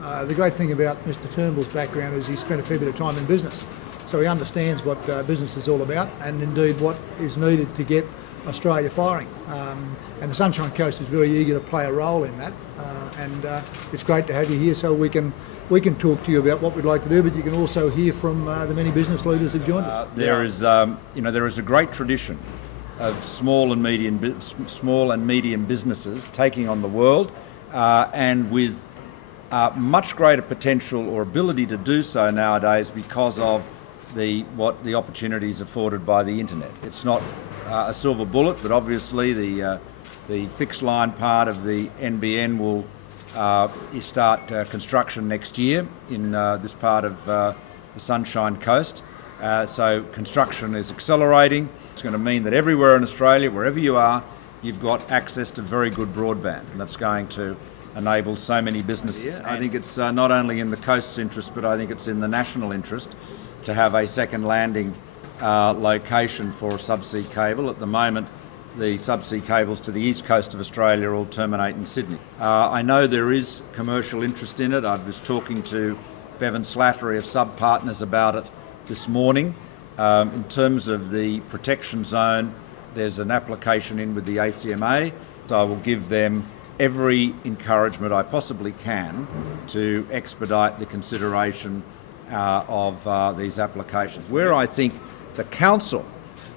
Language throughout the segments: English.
The great thing about Mr Turnbull's background is he spent a fair bit of time in business, so he understands what business is all about and indeed what is needed to get Australia firing. And the Sunshine Coast is very eager to play a role in that, and it's great to have you here so we can talk to you about what we'd like to do, but you can also hear from the many business leaders who've joined us. There is a great tradition of small and medium businesses taking on the world, and with much greater potential or ability to do so nowadays because of the opportunities afforded by the internet. It's not a silver bullet, but obviously the fixed line part of the NBN will start construction next year in this part of the Sunshine Coast. So construction is accelerating. It's going to mean that everywhere in Australia, wherever you are, you've got access to very good broadband, and that's going to enable so many businesses. I think it's not only in the coast's interest, but I think it's in the national interest to have a second landing location for a subsea cable. At the moment, the subsea cables to the east coast of Australia all terminate in Sydney. I know there is commercial interest in it. I was talking to Bevan Slattery of Sub Partners about it this morning. In terms of the protection zone, there's an application in with the ACMA, so I will give them every encouragement I possibly can to expedite the consideration of these applications. Where I think the council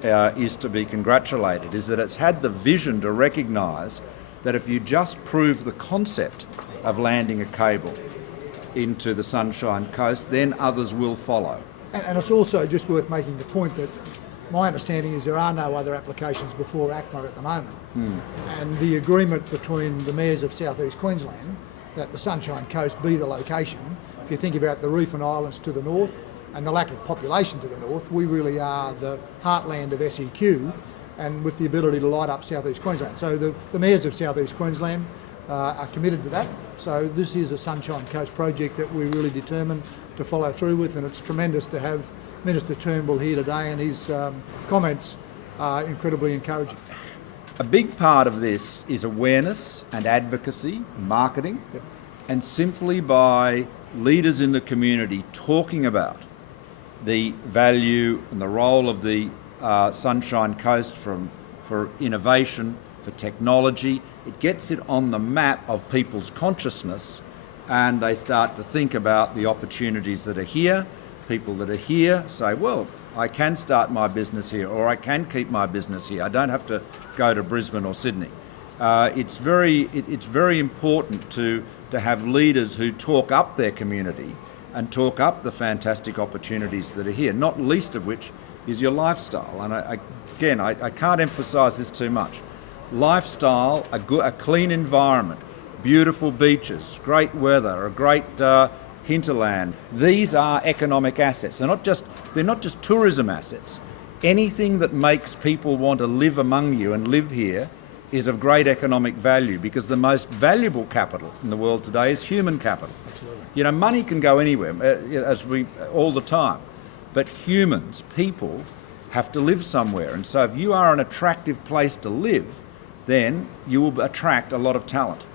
is to be congratulated is that it's had the vision to recognise that if you just prove the concept of landing a cable into the Sunshine Coast, then others will follow. And it's also just worth making the point that my understanding is there are no other applications before ACMA at the moment. And the agreement between the mayors of South East Queensland that the Sunshine Coast be the location, if you think about the reef and islands to the north and the lack of population to the north, we really are the heartland of SEQ, and with the ability to light up South East Queensland. So the mayors of South East Queensland are committed to that. So this is a Sunshine Coast project that we're really determined to follow through with, and it's tremendous to have Minister Turnbull here today, and his comments are incredibly encouraging. A big part of this is awareness and advocacy, marketing, and simply by leaders in the community talking about the value and the role of the Sunshine Coast for innovation, for technology. It gets it on the map of people's consciousness, and they start to think about the opportunities that are here. People that are here say, well, I can start my business here, or I can keep my business here. I don't have to go to Brisbane or Sydney. It's very important to have leaders who talk up their community and talk up the fantastic opportunities that are here, not least of which is your lifestyle. And I can't emphasise this too much. Lifestyle, a clean environment, beautiful beaches, great weather, a great hinterland. These are economic assets. They're not just tourism assets. Anything that makes people want to live among you and live here is of great economic value, because the most valuable capital in the world today is human capital. Absolutely. You know, money can go anywhere, all the time, but humans, people, have to live somewhere. And so if you are an attractive place to live, then you will attract a lot of talent.